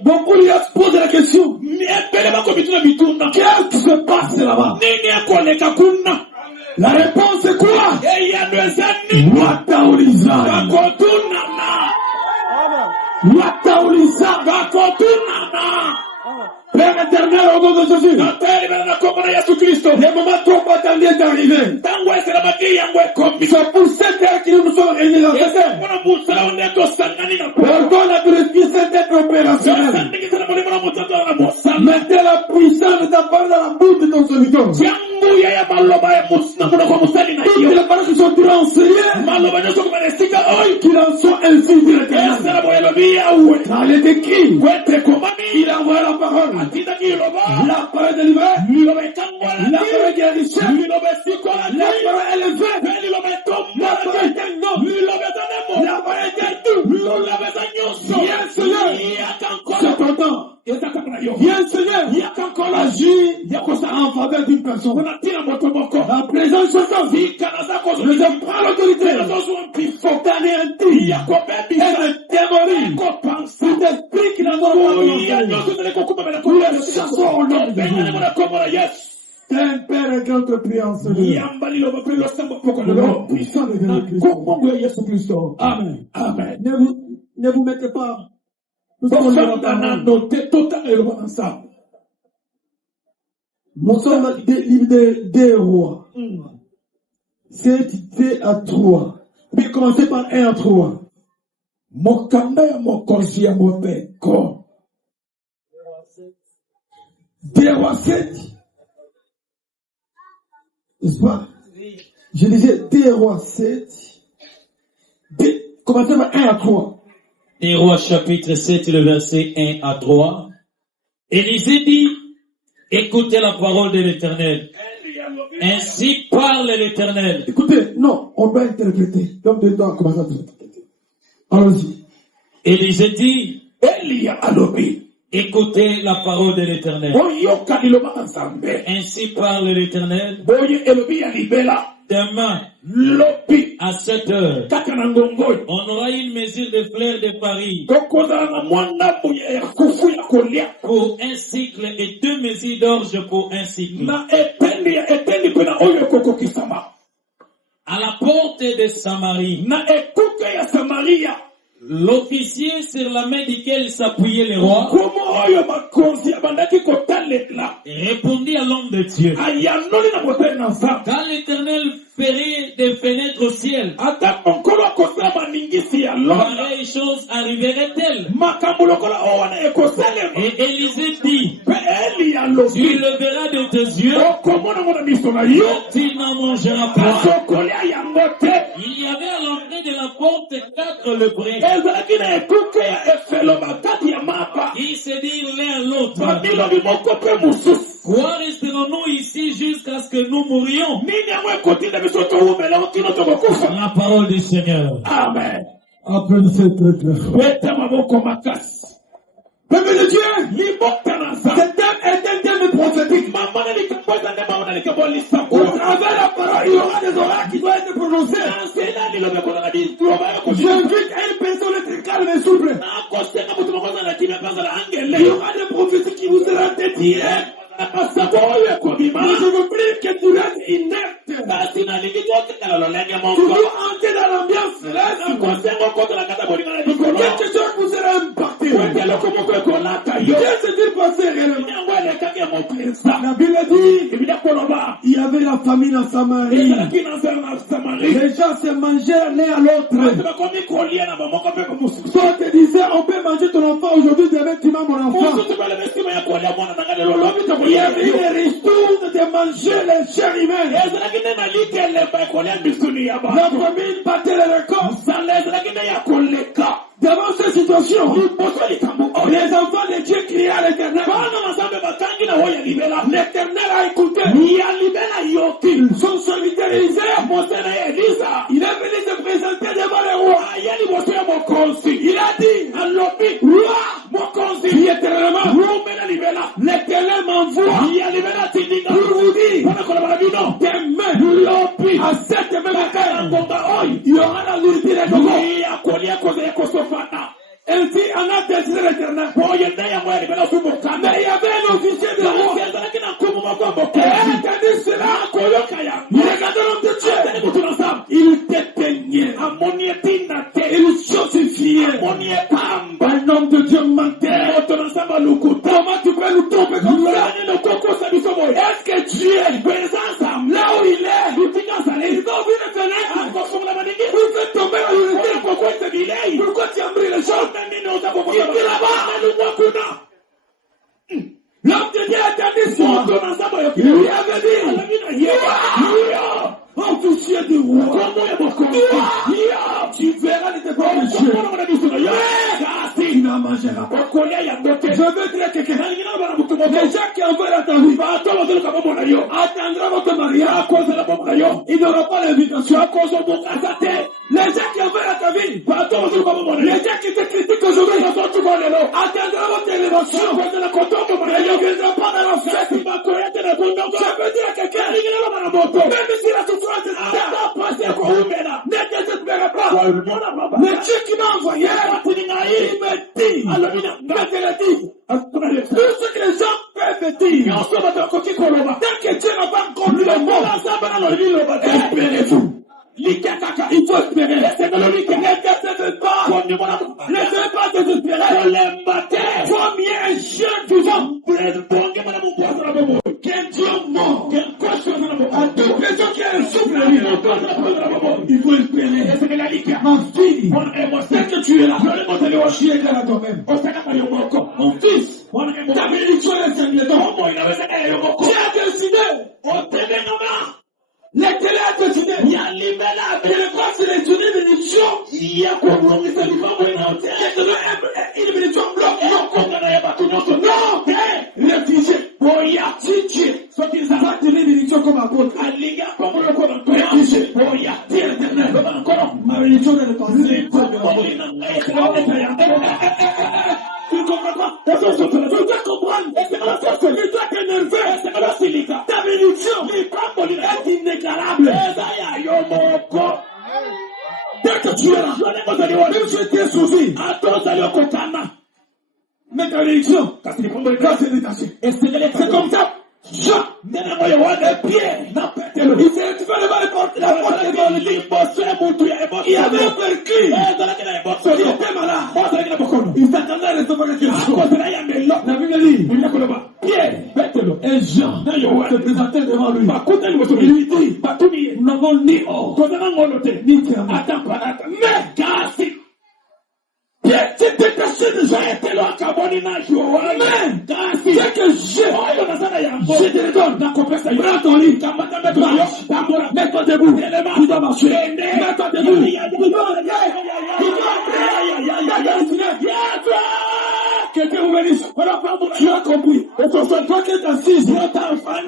Beaucoup lui posent la question. Qu'est-ce qui se passe là-bas? La réponse est quoi? Père éternel, au nom de Jésus, le moment trop attendu est arrivé. C'est pour cette heure que nous nous sommes réunis dans cette heure. Pardonne à tous les qui s'est être opérationnel. Mettez la puissance de ta parole dans la bouche de ton serviteur. Toutes les paroles qui sont transférées, qu'il en soit ainsi directement. Car il est écrit, il envoie la parole. La parole délivrée, la parole guérissée, la parole élevée, la parole d'homme, la parole tout. Viens Seigneur, c'est ton temps. Viens Seigneur, agis en faveur d'une personne. La présence de Satan, je prends l'autorité pour t'anéantir et de démolir tout esprit qui n'a pas nous le chassons au nom de Dieu. Saint Père et grand te prie en ce lieu. Le nom puissant de Jésus-Christ. Amen. Amen. Ne vous mettez pas. Nous sommes dans le livre des rois. 7 à 3. Mais commencez par 1 à 3. Des rois 7. N'est-ce pas? Je disais des rois 7. Commencez par 1 à 3. Des rois chapitre 7, le verset 1 à 3. Élisée dit, écoutez la parole de l'Éternel. Ainsi parle l'Éternel. Écoutez, non, on va interpréter. Comme des temps, commencer à interpréter. Allons-y. Élisée dit, écoutez la parole de l'Éternel. Ainsi parle l'Éternel. Demain, à 7 heures, on aura une mesure de fleurs de farine pour un cycle et 2 mesures d'orge pour un cycle. À la porte de Samarie, l'officier sur la main duquel s'appuyait le roi répondit à l'homme de Dieu. Quand l'Éternel ferait des fenêtres au ciel, pareille chose arriverait-elle? Et Élisée dit, tu le verras de tes yeux, tu n'en mangeras pas. Il y avait à l'entrée de la porte 4 levrés. Ils se dirent l'un à l'autre, quoi resterons-nous ici jusqu'à ce que nous mourions? La parole du Seigneur. Amen. Applaudissez très très fort. Peuple de Dieu, ce thème est un thème prophétique. Au travers la parole, il y aura des oracles qui doivent être prononcés. J'invite une personne à être calme et souple. Il y aura des prophéties qui vous seront dédiées. Je veux plus que tu restes inerte. Tu dois entrer dans l'ambiance céleste. Quelque chose vous sera impacté. Qu'est-ce qui s'est passé réellement? La Bible dit, il y avait la famine en Samarie. Les gens se mangèrent l'un à l'autre. Toi te disais, on peut manger ton enfant aujourd'hui, demain tu manges mon enfant. Il y avait une ristourne de manger les chairs humaines. La famine battait les records. Devant cette situation, les enfants de Dieu criaient à l'Éternel. L'Éternel a écouté. Son serviteur Élisée, il est venu se présenter devant le roi. Il a dit, roi, éternellement, l'Éternel m'envoie pour vous dire, demain, à cette même heure, il y aura la nourriture de Ainsi, en a décidé l'Éternel. Mais il y avait un officier de roi. Regardez cela. Regardez l'homme de Dieu. Il t'éteignait. Il saucifiait. Un homme de Dieu mentait. Comment tu peux nous tromper comme ça? Est-ce que Dieu, là où il est, il va ouvrir les fenêtres. Il fait tomber la lumière. Pourquoi tu as pris les choses? Il est là-bas. L'homme de Dieu a dit ça. Il lui avait dit, officier du roi, tu verras les défauts de Dieu. Il n'en mangera pas. Je veux dire quelqu'un. Les gens qui en veulent à ta vie attendra votre mariage. Il n'aura pas l'invitation à cause de votre attaque. Les gens qui en veulent à ta vie, les gens qui te critiquent aujourd'hui, attendra votre élévation. Il ne viendra pas dans la fête. Je veux dire à quelqu'un, même si la souffrance est là, ne désespérez pas. Mais Dieu qui m'a envoyé, il me dit, tout ce que les gens peuvent dire, tant que Dieu n'a pas encore lu le mot, espérez-vous. Il faut espérer. Ne devez pas désespérer. Premier jeune vivant. Quel Dieu mort. À toute personne qui a un souffle, il faut espérer. Ma fille, c'est que tu es là. Tu es là toi-même. Mon fils, ta bénédiction est Seigneur. Tu as décidé. Les télé a décidé. Il y a le croix sur les bénédictions. Il y a une bénédiction bloque. Non, réfugié. Si tu es, soit qu'ils va te bénédiction comme apôtre. Réfugié. Dire l'éternel. Ma bénédiction est le passé. Tu ne comprends pas? Tu dois comprendre. Tu dois t'énerver. Ta bénédiction est inégalable. Dès que tu es là, même si tu es souci, mais ta bénédiction, quand c'est détaché. C'est comme ça. Jean, il fait lever la porte il avait un percule. Il était malade. Il s'attendait à recevoir quelque chose. La Bible dit, Pierre, et Jean se présentaient devant lui. Il lui dit, nous n'avons ni or, ni terme. Mais, Pierre s'est détaché de Jean. Amen. C'est que je te donne. Prends ton lit. Mets-toi debout. Tu dois marcher. Mets-toi debout. Quelqu'un vous bénisse. Tu as compris. Et ton frère, toi qui es assise,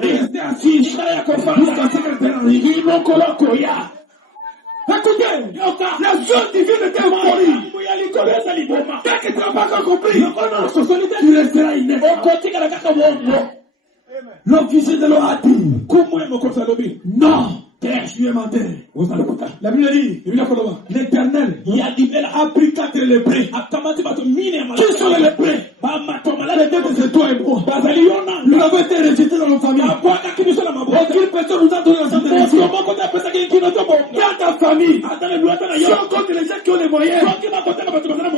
restez assise. Écoutez, la chose divine était morie. Dès que tu n'as pas compris, tu resteras inerte. L'officier de l'eau a dit, non, je lui ai menti. La Bible dit, l'Éternel a pris 4 lépreux. Qui sont les lépreux? C'est toi et moi. Nous avons été rejetés dans nos familles. Aucune personne nous a donné la santé. Dans ta famille, si on compte les gens qui ont les moyens,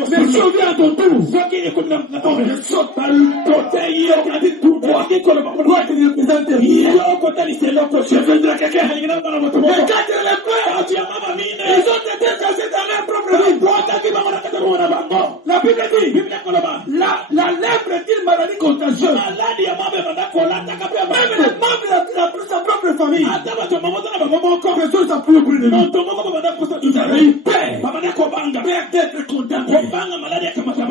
mais si on vient à ton tour, je saute par le côté, il a dit tout droit. Pourquoi tu ne représentes rien? Je veux dire à quelqu'un, les 4 lépreux, ils ont été cassés dans leur propre vie. La Bible dit, la lèpre est une maladie contagieuse. Même les membres de sa propre famille. Personne n'a plus pris de nous. Ils avaient eu peur. Peut-être condamné.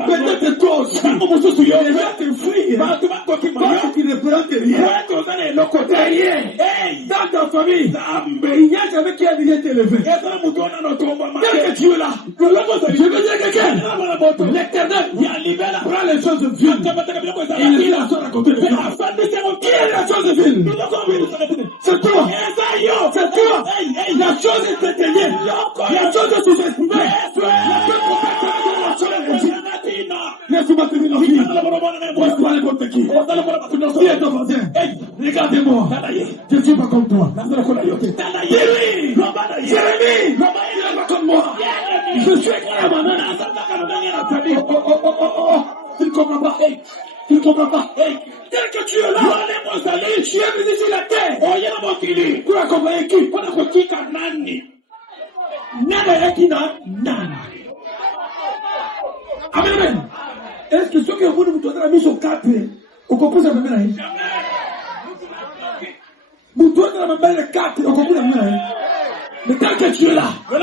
Peut-être toi aussi. Les gens te fuient. Toi qui ne présentes rien. Dans ta famille, il n'y a jamais qui a déjà été élevé. Dès que tu es là, je veux dire quelqu'un. L'Éternel prend les choses de Dieu. Il dit la chose à côté de Dieu. Qui est la chose de Dieu? C'est toi. C'est toi. La chose est éteignée. La chose est sous-estimée. Laisse-moi terminer. Regardez-moi. Je ne suis pas comme toi. Jérémie, comme moi. Je suis tu ne comprends pas. Tu ne comprends pas. Tel que tu es là, tu es venu sur la terre. Tu as compris qui? Amen. Est-ce que ceux qui ont voulu vous donner la mise au 4, au compris ça me met vous donnez la même les 4, au compris la même. Mais tel que tu es là, je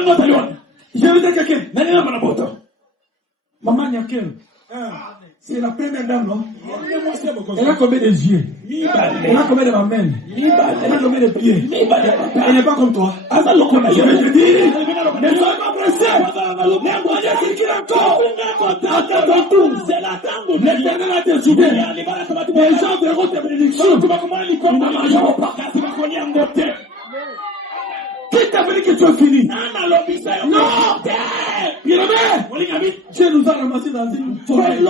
vais dire quelqu'un. Maman Nyakel. C'est la première dame, non? Elle a combien de yeux? Elle a combien de mains? Elle a combien de pieds? Elle n'est pas comme toi. Je vais te dire, ne sois pas pressé. L'éternel a décidé. Les gens verront tes bénédictions. Qui t'a dit que tu as fini? Non! Dieu nous a ramassés dans une forêt. Nous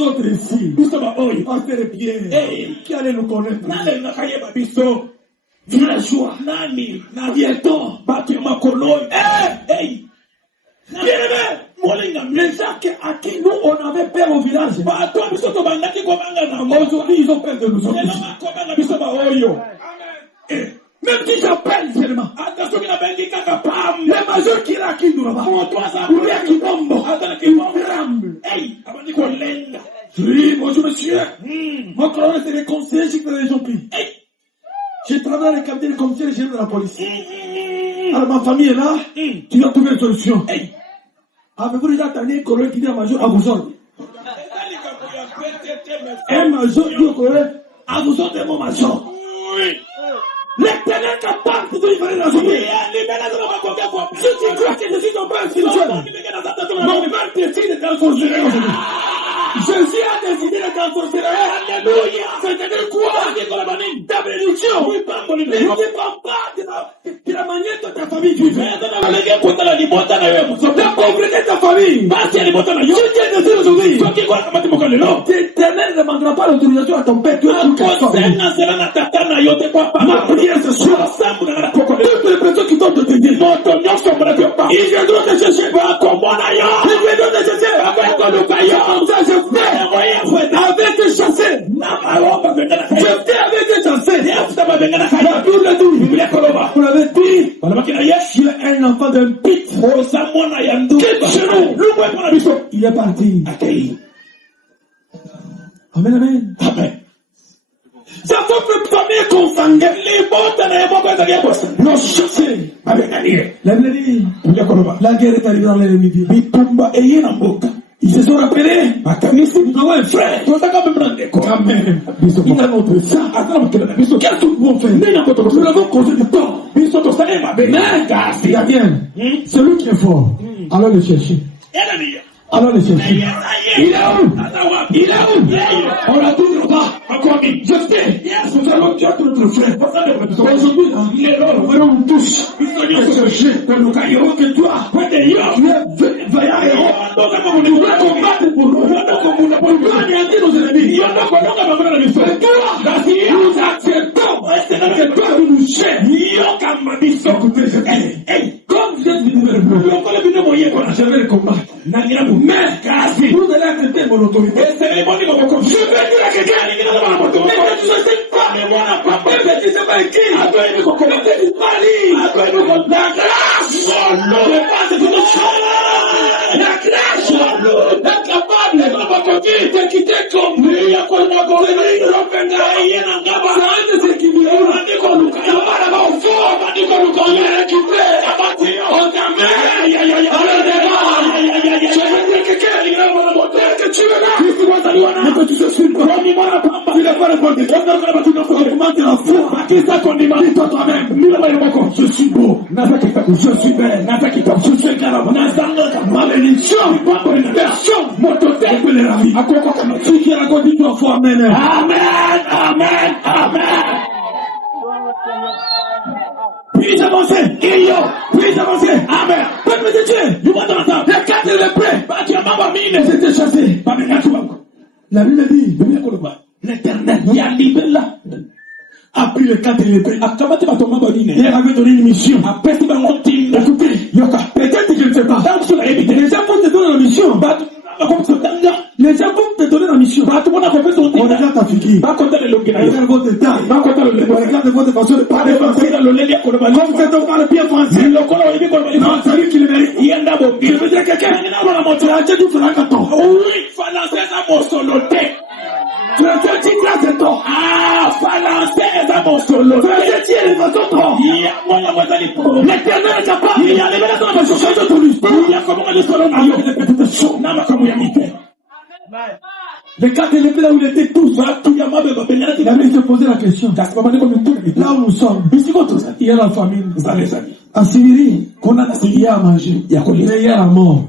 autres ici, on fait les pieds. Qui allait nous connaître? Villageois, bientôt, les gens à qui nous on avait peur au village, aujourd'hui ils ont peur de nous autres. Même si j'appelle seulement, les majeurs qui là qui nous là-bas, ou bien qui tombent, ils tremblent. Oui, bonjour monsieur. Mon colonel c'est le conseiller chic de la région Pi. J'ai travaillé avec le capitaine de commissaire général de la police. Alors ma famille est là, tu dois trouver une solution. Avez-vous déjà entendu un colonel qui dit à major à vous autres? Un major dit au colonel à vous autres et mon major. L'éternel capable de te libérer dans ce pays. Si tu crois que je suis ton père spirituel, mon père décide de t'ensorceler aujourd'hui. Jésus a décidé de t'ensorceler. Alléluia. C'est-à-dire quoi? Ta bénédiction. Ne dépend pas de la manière dont ta famille vit. La pauvreté de ta famille. Si Dieu décide aujourd'hui, l'éternel ne demandera pas l'autorisation à ton père. Ma prière ce soir, toutes les personnes qui vont te dire, ils viendront te chercher. Ils viendront te chercher. Comme ça, je fais avec tes chassés. Je fais avec tes chassés. La Bible dit, vous l'avez dit, tu es un enfant d'un pit. Quitte chez nous. Il est parti. Amen, amen. Amen. Ça votre famille consanguine. Nos chassés. La guerre est arrivée dans l'ennemi. Ils se sont rappelés. Nous avons un frère. Amen. Il a notre sang. Qu'est-ce que nous avons fait? Nous l'avons causé du temps. Mais, Gardien, celui qui est fort, allons le chercher. Alors le chercher. Il est où? Il est où? On l'a tout là-bas. Je sais. Nous allons tuer notre frère. Aujourd'hui, il est là. On nous touche. Il faut chercher. Que toi, tu es vaillant héros. Tu dois combattre pour nous. Tu dois anéantir nos ennemis. Nous acceptons que toi tu nous cherches. Écoutez, comme vous êtes venu vers moi, je vais le combattre. Mais, vous allez accepter mon autorité. Je vais dire à quelqu'un, mais tu ne sais pas. Mais tu ne sais pas qui. Mais tu ne sais pas qui. La grâce. La grâce. Est capable de quitter comme lui. Il y a quoi de je suis beau, je suis belle, je suis grave, ma bénédiction, personne, mon totem, à quoi tu qui raconte du toi, amen, amen, amen, amen. Puis avancer, puis avancer, amen. Peuple de Dieu, nous va t'entendre, les 4 et les prêts, tu as ma famille, ils étaient chassés, pas mes La Bible dit, l'Éternel, il y a libéré là. A pris le 4 épées. Il avait donné une mission. Écoutez, Yoka, peut-être que je ne sais pas. Les gens vont te donner la mission. Les gens vont te donner la mission. On regarde ta figure. On regarde votre taille. On regarde votre façon de parler français. Comme c'est ton parle bien français. Non, c'est lui qui le mérite. Je veux dire quelqu'un. Tu as dit tout cela quand on. Oui, Falancé à mon soloté. Tu as dit grâce à toi. Ah, Falancé à mon solo. Tu as dit les autres. L'Éternel est capable. Il y a les ménages de changer ton histoire. Il y a comment les solos. Les 4 éléphants là où il était tous, il avait se posé la question. Là où nous sommes, il y a la famine. En Syrie, il y a à manger, il y a la mort.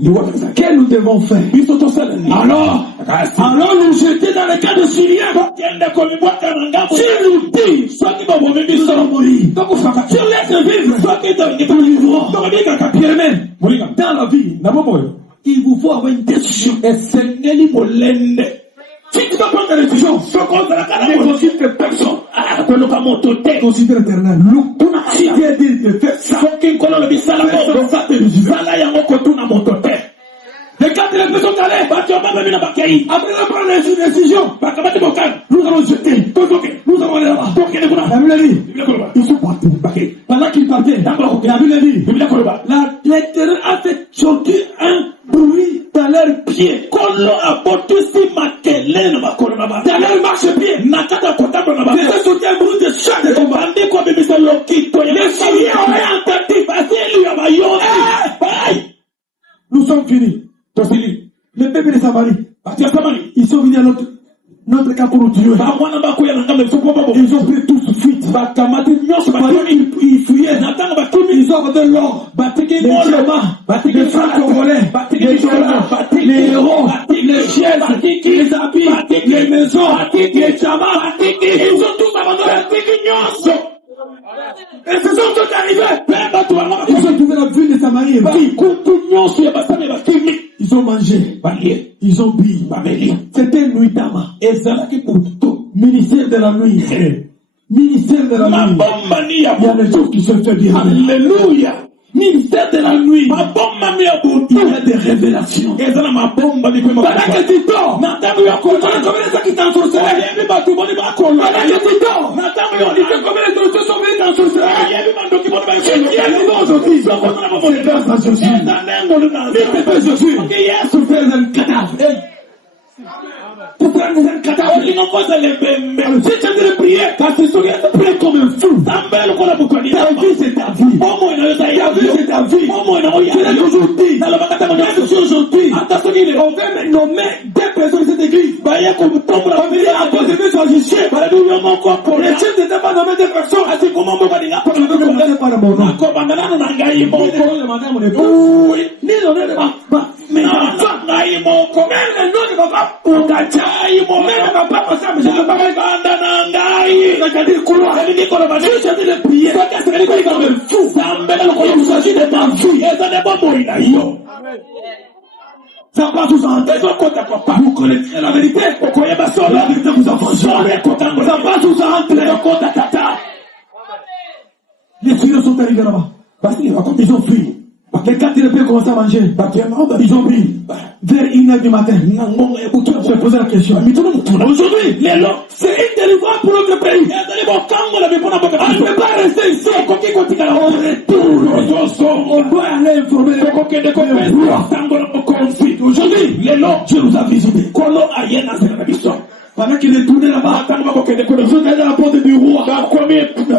Qu'est-ce que nous devons faire? Alors nous jeter dans le cas de Syriens. Si nous disons, nous allons mourir. Si on laisse vivre, nous vivrons. Dans la vie, il vous faut avoir une décision. Et c'est Nelly Molende. Si tu dois prendre une décision, ne considère personne. Considère l'éternel. Si Dieu dit de faire ça, les 4 éléphants sont allés. Après de prendre une décision, nous allons jeter. Nous allons aller là-bas. La Bible dit, ils sont partis. Pendant qu'ils partaient, la Bible dit, l'Éternel a fait choquer un bruit dans leurs pieds. Dans leur marche-pied. Ils ont sauté un bruit de chant de combat. Les Syriens ont entendu. Nous sommes finis. Les bébés de Samarie, ils sont venus à notre camp pour nous tuer. Ils ont pris tous fuite. Ils fuyaient. Ils ont de l'or. Les diamants, les francs congolais, les dollars, les héros, les chaises, les habits, les maisons, les diamants. Ils ont tout abandonné. Et ce sont tous arrivés. Ils ont trouvé la ville de Samarie. Ils ont mangé. Ils ont bu. C'était nuit d'Ama. Ministère de la nuit. Ministère de la nuit. Il y a des choses qui se font bien. Alléluia. Ministère de la nuit. Il y a des révélations. Pendant que tu dors, combien de gens qui t'ont sorcelé? Pendant que tu dors, combien de gens sont venus t'en sorceler? C'est qui est vivant aujourd'hui? C'est grâce à Jésus. C'est Jésus. Pour faire un cadavre. Pour faire un cadavre. Si tu as de prier, quand tu souviens de prier comme un fou, ta vie c'est ta vie. Ta vie c'est ta vie. Tu l'as toujours dit. Aujourd'hui, on veut nommer des personnes de cette église. On veut apposer des magiciens. Les chefs n'étaient pas nommés des personnes. Je ne veux commencer par mon nom. Ni demander à mon épouse. Ni donner de ma mais enfant. Même le nom de papa. Même le papa comme ça, mais je ne peux pas regarder le couloir. Je dis de prier. Il s'agit de ma vie. Ça va vous entrer. Vous connaissez la vérité. La vérité vous affranchira. Ça va vous entrer. Les Syriens sont arrivés là-bas. Ils ont fui. Les 4 éléphants commencent à manger. Ils ont pris. Vers 1h du matin. Je vais poser la question. Aujourd'hui, c'est une délivrance pour notre pays. On ne peut pas rester ici. On doit aller informer les aujourd'hui, Dieu nous a visités. Pendant qu'il est tourné là-bas, ils est dans la porte du roi.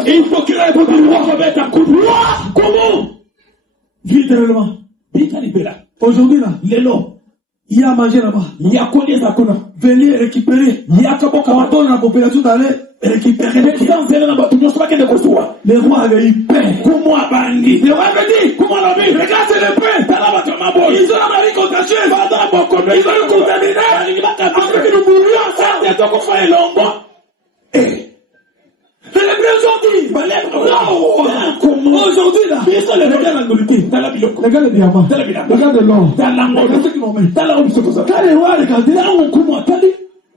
Il faut qu'il aille pour le roi. Comment? Littéralement. Aujourd'hui là, il y a à manger là-bas. Venez récupérer. Quand on a la population d'aller récupérer. Les rois avaient eu peur. Les rois avaient dit, regarde c'est le pain. Ils ont la marie contagieuse. Ils ont le contaminé. Après que nous mourions, aujourd'hui, aujourd'hui là, regarde la nourriture, regarde le diamant, regarde l'or, regarde les rois, regardez,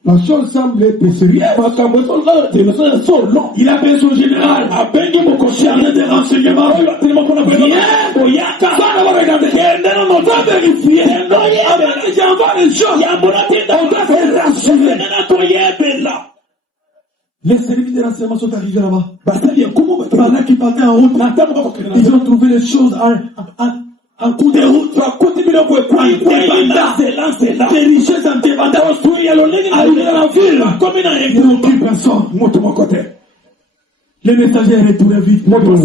La chose semble être sérieuse. Il appelle son général. Chargé des renseignements. Les services de renseignement sont arrivés là-bas. Pendant qu'ils partaient en route, ils ont trouvé les choses en cours de route. Des richesses en débandage. Arrivé dans la ville. Ils n'ont plus personne. Les messagers retournent vite. Comment?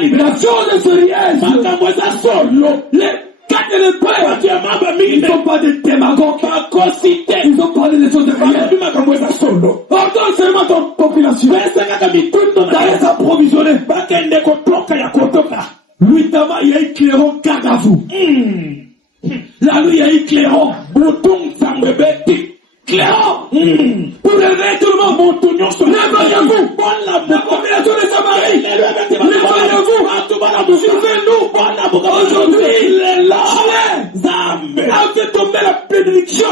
Libération de sérieuse. Ils n'ont pas de démagogues. Ils ont parlé des choses de rien. Ordonne seulement ton population. D'aller s'approvisionner. Nuitamment, il y a eu clairon Kagavou. La nuit, il y a eu clairon. Clairon. Pour réveiller tout le monde. Réveillez-vous. La population de Samarie. Réveillez-vous. Suivez-nous. Aujourd'hui, il est là. A fait tomber la bénédiction.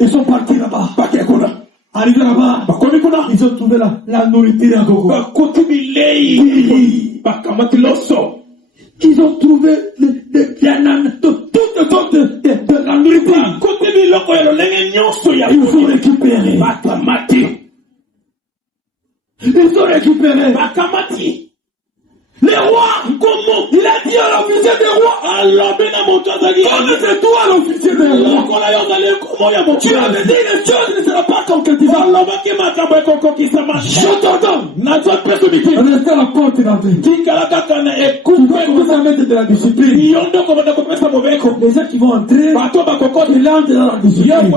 Ils sont partis là-bas. Arrivés là-bas, ils ont trouvé la nourriture à gogo. Ils ont trouvé des bananes, toutes sortes de la nourriture. Ils ont récupéré. Ils ont récupéré. Les rois, comment? Il a dit à l'officier des rois. Comme c'est toi l'officier des rois. Tu avais dit les choses ne seront pas concrétisées. Je t'entends. Restez à la porte d'entrée. Tu dois commencer à mettre de la discipline. Les gens qui vont entrer, ils entrent dans la discipline.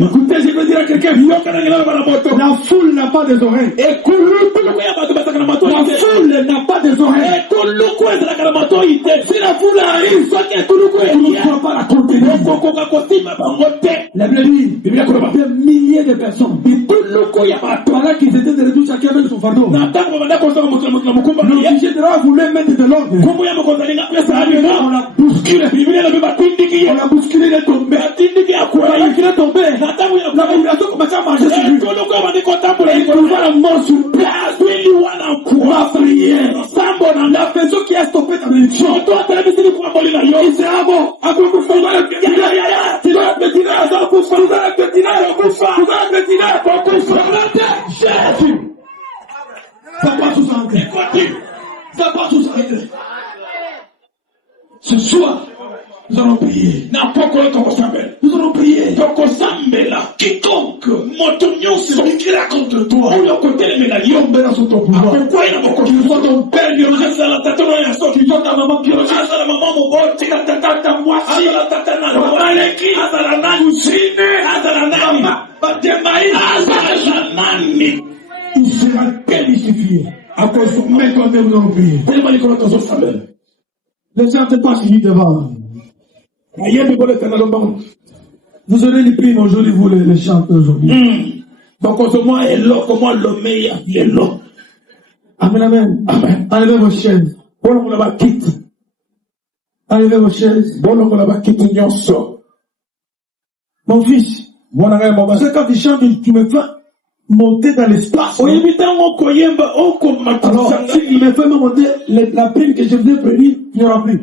Écoutez, je veux dire à quelqu'un, la foule n'a pas des oreilles. La foule n'a pas des oreilles. Si la foule arrive, on ne peut pas la contenir. La Bible dit, des milliers de personnes. Pendant qu'ils étaient de retour, chacun avec son fardeau. L'officier de roi voulait mettre de l'ordre. On l'a bousculé. On l'a bousculé, il est tombé. Il est tombé. La population commençait à manger sur lui. Il trouva la mort sur place. Ma prière. La personne qui a stoppé ta bénédiction. Il sera bon. Ça va tous entrer. Ça va tous entrer. Ce soir, nous allons prier. Nous allons prier. Quiconque se criera contre toi, tombera sous ton pouvoir. Qu'il soit ton père biologique, qu'il soit ta maman biologique, il sera qualifié à cause de maintenant nous allons prier. Les gens ne pas fini devant. Vous aurez les primes aujourd'hui, vous les chantez aujourd'hui. Donc, comment est l'eau, comment le meilleur est l'eau. Amen, amen. Amen. Enlevez vos chaises. Enlevez vos chaises. Mon fils, c'est quand tu chantes, tu me fais monter dans l'espace. Alors, il me fait me monter la prime que je venais prédire, il n'y aura plus.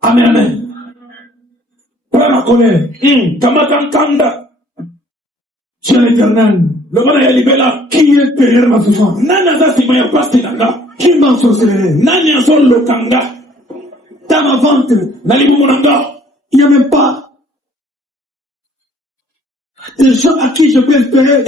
Amen, amen. Pas ma colère. C'est l'Éternel. Qui est derrière ma souffrance? Qui m'ensorcelerait? Dans ma ventre, il n'y a même pas des gens à qui je peux espérer.